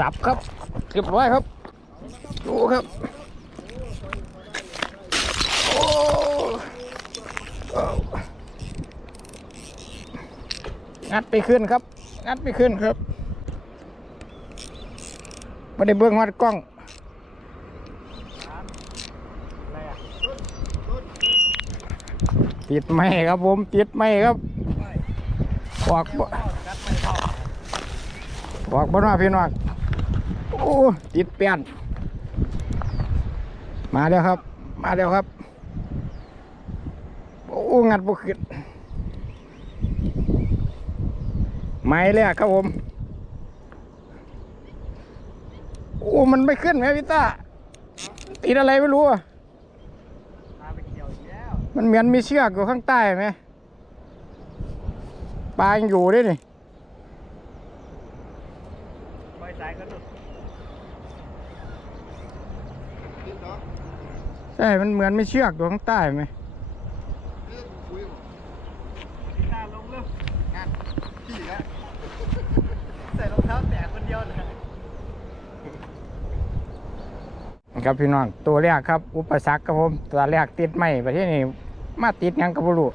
สับครับเรียบร้อยครับดูครับโอ้งัดไปขึ้นครับ งัดไปขึ้นครับไม่ได้เบื้องวัดกล้องติดไม่ครับผมติดไม่ครับบอกบ่บอกบ่ว่าพี่น้อง โอ้ติดเปลี่ยนมาแล้วครับ มาแล้วครับ โอ้งัดบุขึ้นไม้เลยครับผม โอ้มันไม่ขึ้นไหมพี่ต้าติดอะไรไม่รู้อะมันเหมือนมีเชือกอยู่ข้างใต้ไหมปลายังอยู่ด้วยนี่ ไปสายก็หลุด คิดเนาะ ใช่ มันเหมือนมีเชือกอยู่ข้างใต้ไหมเรื่องคุยบอกที่หน้าลงเร็วงานพี่แล้วใส่รองเท้าแตะคนเดียวเลยครับพี่น้อง ตัวแรกครับ อุปสรรคครับผม ตัวแรกติดไม่ประเทศนี้มาติดหยังกับบุรุ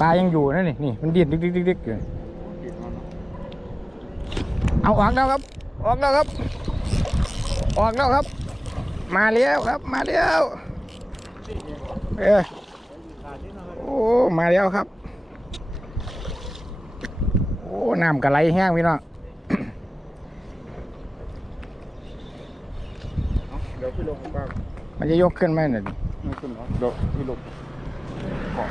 ปลายังอยู่นั่นนี่นี่มันดิ้นดึกดึกดึกดึกอยู่คิดมันเอาออกแล้วครับ ออกแล้วครับ ออกแล้วครับ มาแล้วครับมาแล้วเออโอ้มาแล้วครับ โอ้น้ำกระไรแห้งพี่น้องเดี๋ยวพี่ลงบ้างมันจะยกขึ้นไหมหน่อยดิไม่ขึ้นเหรอเดี๋ยวพี่ลงขอ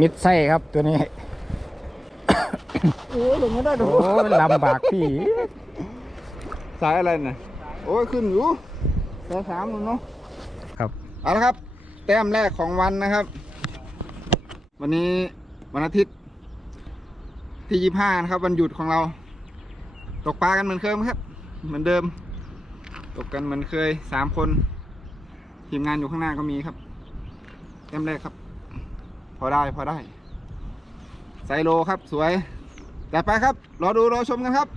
มิดไส้ครับตัวนี้ โอ้ลงไม่ได้โอ้ลำบากพี่ สายอะไรน่ะโอ้ยขึ้นอยู่สายสามแล้วเนาะครับเอาละครับ แต้มแรกของวันนะครับ วันนี้วันอาทิตย์ ที่ยี่ห้านะครับ วันหยุดของเรา ตกปลากันเหมือนเคยไหมครับ เหมือนเดิม ตกกันเหมือนเคยสามคนทีมงานอยู่ข้างหน้าก็มีครับแต้มแรกครับ พอได้พอได้ไซโลครับสวยแต่ไปครับ รอดูรอชมกันครับ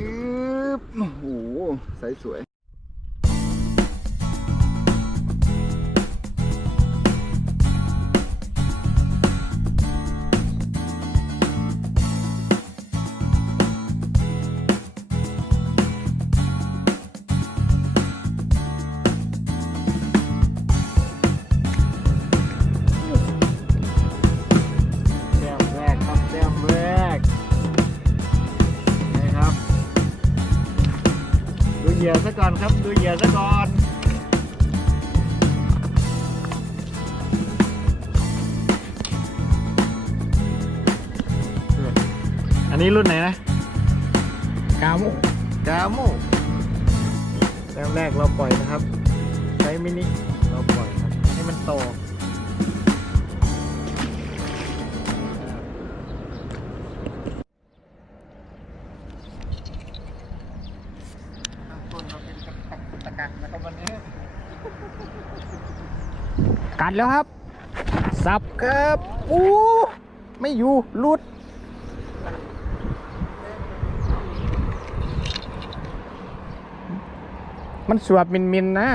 อึ๊ บโอ้โหสายสวย เหยื่อซะก่อนครับ ดูเหยื่อซะก่อนอันนี้รุ่นไหนนะกามุดาโมแต้มแรกเราปล่อยนะครับใช้มินิเราปล่อยครับให้มันโต กัดแล้วครับ สับครับอู้ไม่อยู่หลุดมันสวบมินมินๆนะ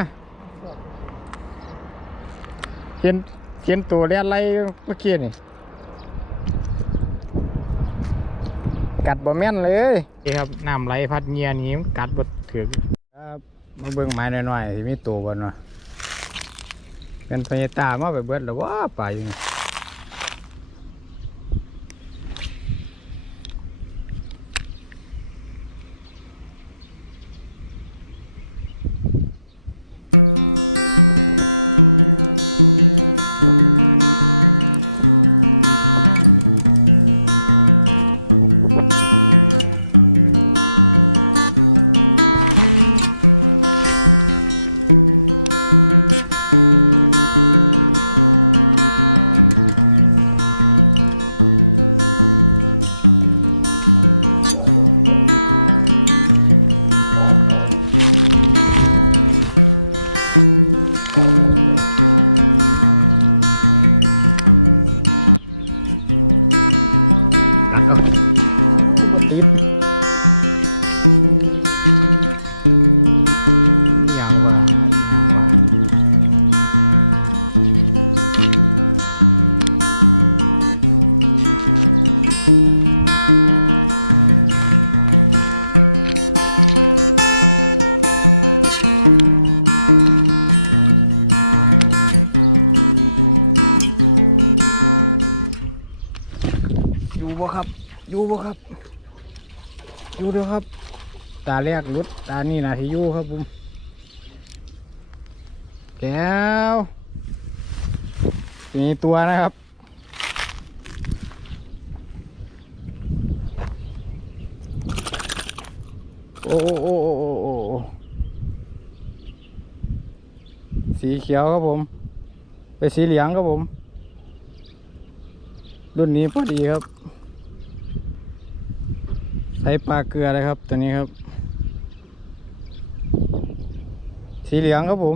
เห็นเห็นตัวเรียนอะไรเมื่อกี้นี่กัดบ่แม่นเลยนี่ครับน้ำไหลพัดเงียนี่มันกัดบ่ถือกครับมาเบิ่งไม้น้อยๆที่มีตัวบ่เนาะ เป็นพญาตามาไปเบิดแล้วว่าไปอยู่นี่ บ่ครับ อยู่บ่ครับ อยู่เด้อครับ ตาแรกรุด ตานี่นะที่อยู่ครับผมแก้วมีตัวนะครับโอ้โอ้โอ้โอ้โอ้สีเขียวครับผม ไปสีเหลืองครับผม รุ่นนี้พอดีครับ ใช้ปลาเกลือเลยครับ ตัวนี้ครับ สีเหลืองครับผม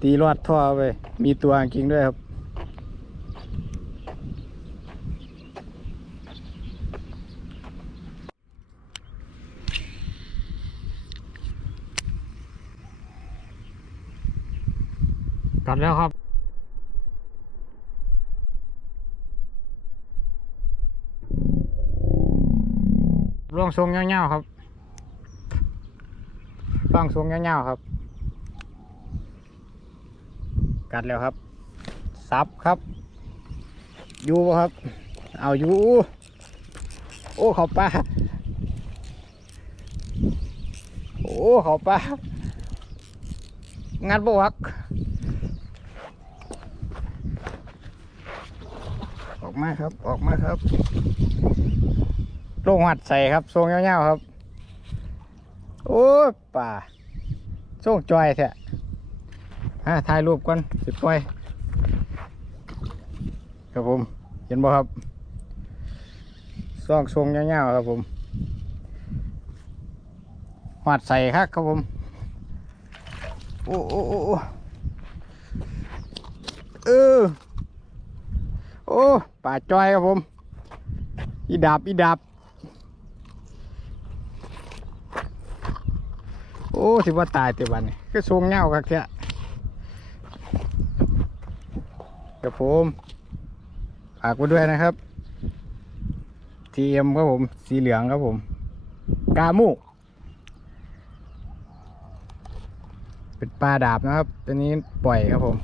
ตีรอดท่อไป มีตัวจริงด้วยครับกัดแล้วครับ ร่อง ทรงเงี้ยวๆครับร่องทรงเงี้ยวๆครับ กัดแล้วครับ ซับครับ อยู่ครับ เอาอยู่ โอ้เขาปลาโอ้เขาปลางัดบวักออกมาครับ ออกมาครับ ลงหัดใส่ครับทรงเงี้ยวๆครับ โอ้ยป่าทรงจอยแท้ฮะถ่ายรูปก่อนสิปล่อยครับผมเห็นบ่ครับซองทรงเงี้ยวๆครับผมหัดใส่ครับครับผมโอ้โอ้โอ้โอ้เออโอ้ป่าจอยครับผมอีดาบอีดาบ อ้สิว่าตายแต่วันนี้ก็ทรงเงาครับแค่ครับผมฝากไว้ด้วยนะครับทีเอ็มครับผม สีเหลืองครับผม กามูเป็นปลาดาบนะครับ ตัวนี้ปล่อยครับผม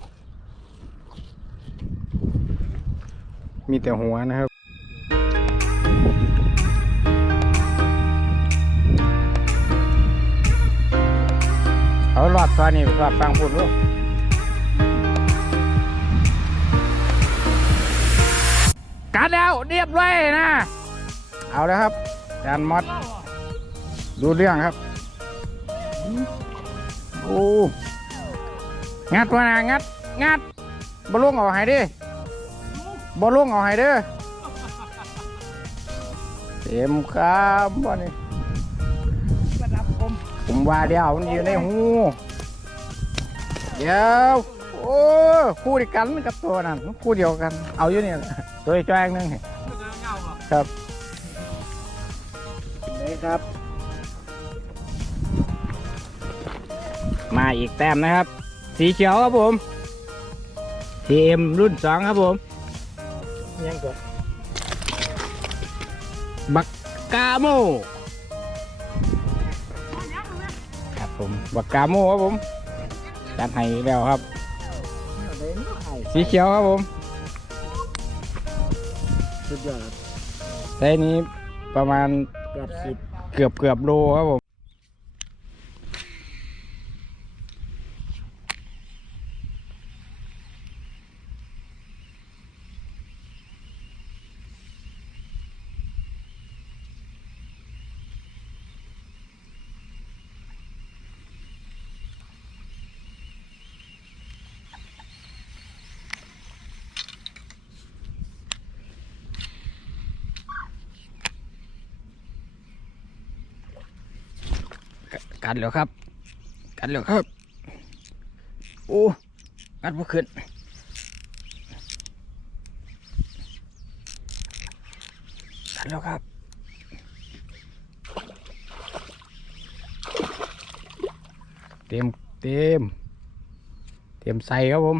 มีแต่หัวนะครับ เอาหลอดตัวนี้หลอดฟังพูดลูกกัดแล้วเรียบร้อยนะ เอาแล้วครับจานมอดดูเรื่องครับ โอ้ งัดตัวนะงัด งัดบอลลูงเอาให้ดิบอลลูงเอาให้เด้อเต็มครับวันนี้ ว่าเดียวมันอยู่ในหูเดี๋ยวโอ้คู่เดียวกันกับตัวนั้นคู่เดียวกัน เอาอยู่นี่แหละตัวอีกแจ้งหนึงครับเลยครับ มาอีกแต้มนะครับ สีเขียวครับผม TM รุ่นสองครับผมยังกดบักกาโม ผมบักกาโมครับผมจัดให้แล้วครับ สีเขียวครับผมสุดยอดไซส์นี้ประมาณแปดสิบเกือบเกือบโลครับผม กัดแล้วครับ กัดแล้วครับ โอ้กัดบ่ขึ้นกัดแล้วครับเต็มเต็มเต็มใส่ครับผม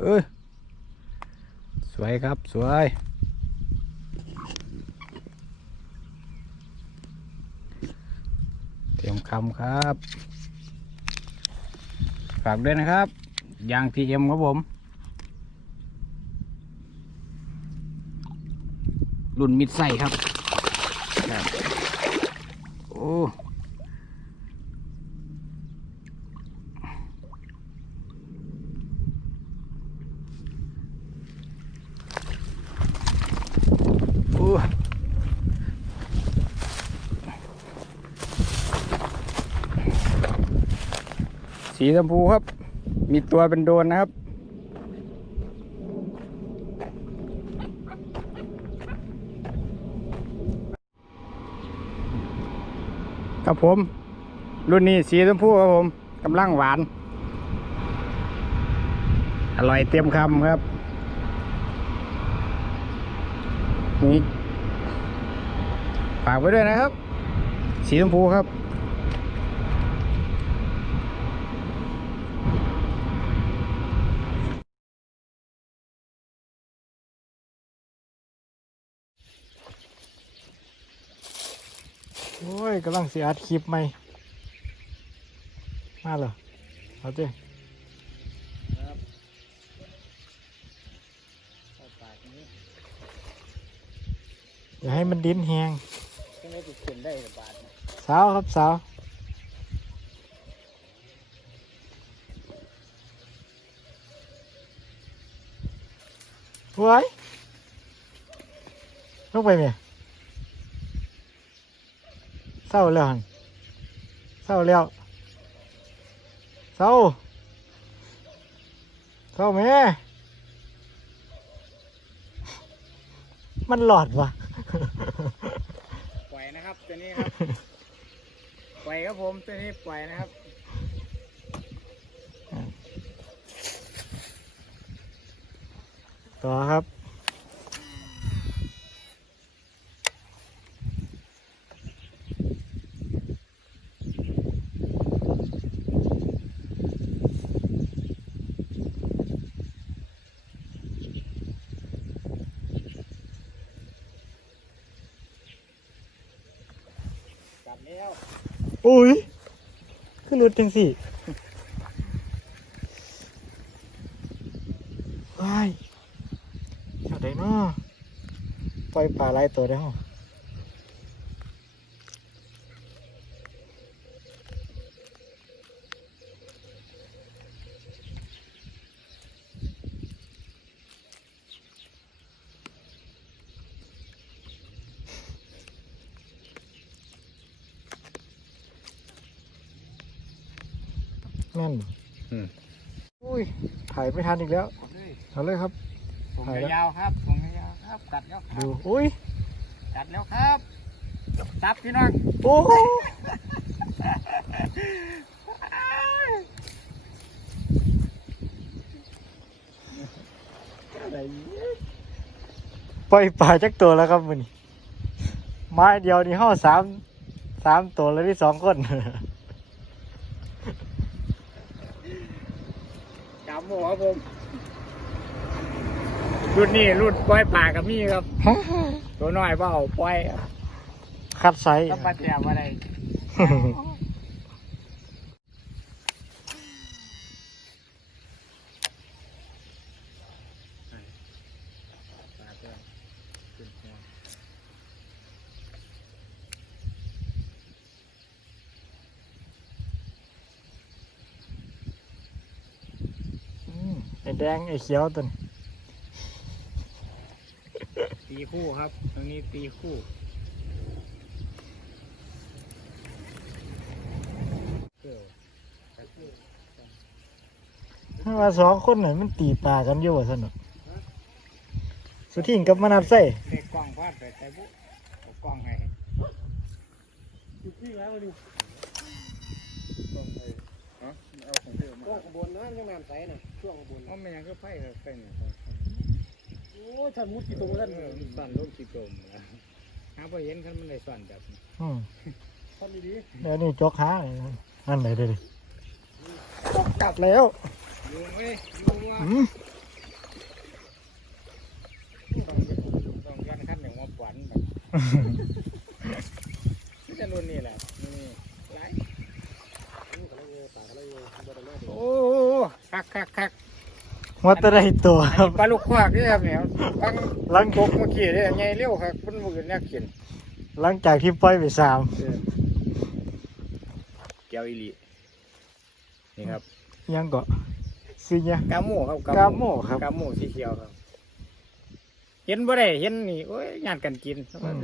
เอ้ย สวยครับ สวย เตรียมคำครับ ฝากด้วยนะครับ ยางทีเอ็มครับผม รุ่นมิดไส้ครับ ครับ โอ้ สีชมพูครับ มีตัวเป็นโดนนะครับ ครับผม รุ่นนี้สีชมพูครับผมกำลังหวาน อร่อยเต็มคำครับ นี่ฝากไว้ด้วยนะครับ สีชมพูครับ โอ้ยกำลังเสียอัดคลิปไหมมาเหรอเอาเจ้อย่าให้มันดิ้นแหงที่ไม่ติดขึ้นได้บาทสาวครับสาวไว้ยลงไปเมียเศร้าแล้วหั่นเศร้าแล้วเศร้าเศร้าแม่มันหลอดวะปล่อยนะครับตัวนี้ครับปล่อยครับผมตัวนี้ปล่อยนะครับต่อครับ แล้วอุ้ยขึ้นรถจังสิว้ายเจ้าไหนเนาะปล่อยปลาไลายตัวได้ห้อง แม่นบ่อืม อุ้ยถ่ายไม่ทันอีกแล้วกดเลยเอาเลยครับ ส่งยาวๆครับส่งยาวๆครับ กัดแล้วครัดูบอุ้ยกัดแล้วครับซับพี่น้องโอ้ปล่อยปลาจักตัวแล้วครับมันไม้เดียวนี่ห้าสามสามตัวแล้วที่สองคน จับหมูครับผม รุ่นนี้รุ่นปล่อยปลากับมี่ครับ ตัวน้อยเปล่าปล่อยครับคัดไซส์ ต้องมาแจมอะไรปลาตัวขึ้นหัว อืมไอ้แดงไอ้เขียวตัวนี้ตีคู่ครับ ตรงนี้ตีคู่เกลียวถ้าว่าสองคนหน่อยมันตีปลากันอยู่ว่าสนุกสุทิงกับมนัดใส่เด็กกล้องพาดไปใส่บุเอากล้องให้ที่แล้วดิกล้องไปฮะเอาของเธอมาก็ขบวนนะยังน้ำใสน่ะ ช่วงขบวนเพราะมันยังก็ไฟครับไฟเนี่ยโอ้ฉันมุดกี่ตัวแล้วเออมันสั่นลูกขี้ตมแล้วหาพอเห็นคันมันได้สั่นแบบนี้อืมตอนดีเดี๋ยวนี้จกหาเลยนะอันไหนเดี๋ยวดิจกกัดแล้วอยู่ไว้อยู่ว่าอืมต้องต้องย้อนขั้นหนึ่งมาปวนแบบนี่จะรุ่นนี้แหละนี่หลาย โอ้คักคักคักว่าจะได้ตัวครับปลาลูกควักนี่ครับเนี่ยตั้งลังตกเมื่อกี้เนี่ยไงเร็วครับคุณมือเนี่ยเขียนหลังจากที่ปล่อยไปสามแก้วอีหลีนี่ครับยังก็ซื้อเนี่ยกาโม่ครับกาโม่ครับกาโม่สีเขียวครับ เห็นบ่ได้เห็นนี่โอ้ยงานกันกินอืม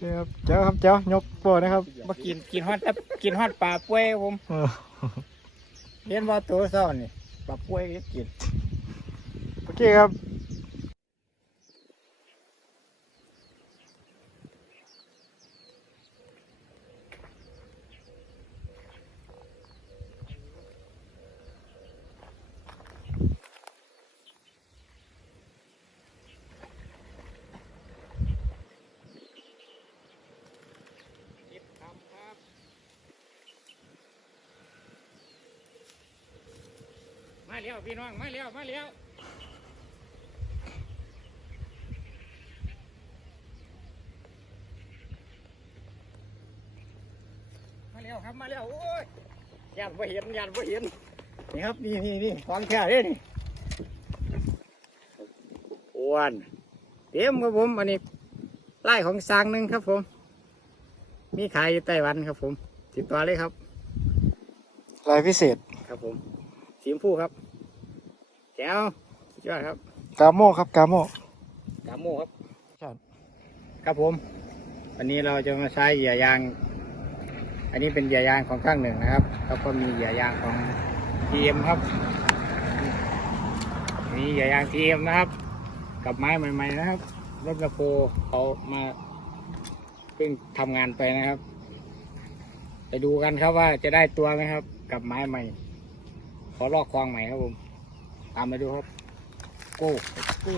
นี่ครับเจ้าครับเจ้ายกโปรนะครับบ่กินกินฮอดแต่กินฮอดปลาป่วยครับผมเออเห็นว่าตัวเศร้านี่ปลาป่วยก็กินโอเคครับ มาเร็วพี่น้องมาเร็วมาเร็วมาเร็วครับมาเร็วโอ้ยยานบ่เห็นยานบ่เห็นนี่ครับนี่นี่นี่ของแท้เด้นี่อ้วนเต็มครับผมอันนี้ไล่ของสร้างหนึ่งครับผม มีขายอยู่ไต้หวันครับผมติดต่อเลยครับลายพิเศษครับผมสีชมพูครับ แจ๋วยอดครับ กาโมครับกาโมกาโมครับ ครับครับผม วันนี้เราจะมาใช้เหยื่อยาง อันนี้เป็นเหยื่อยางของข้างหนึ่งนะครับ แล้วก็มีเหยื่อยางของ TM ครับมีเหยื่อยาง TM นะครับ กับไม้ใหม่ๆนะครับ รถกระโปเขามาเพิ่งทำงานไปนะครับ ไปดูกันครับว่าจะได้ตัวไหมครับ กับไม้ใหม่ ขอลอกควางใหม่ครับผม ตามไปดูครับ โก้โก้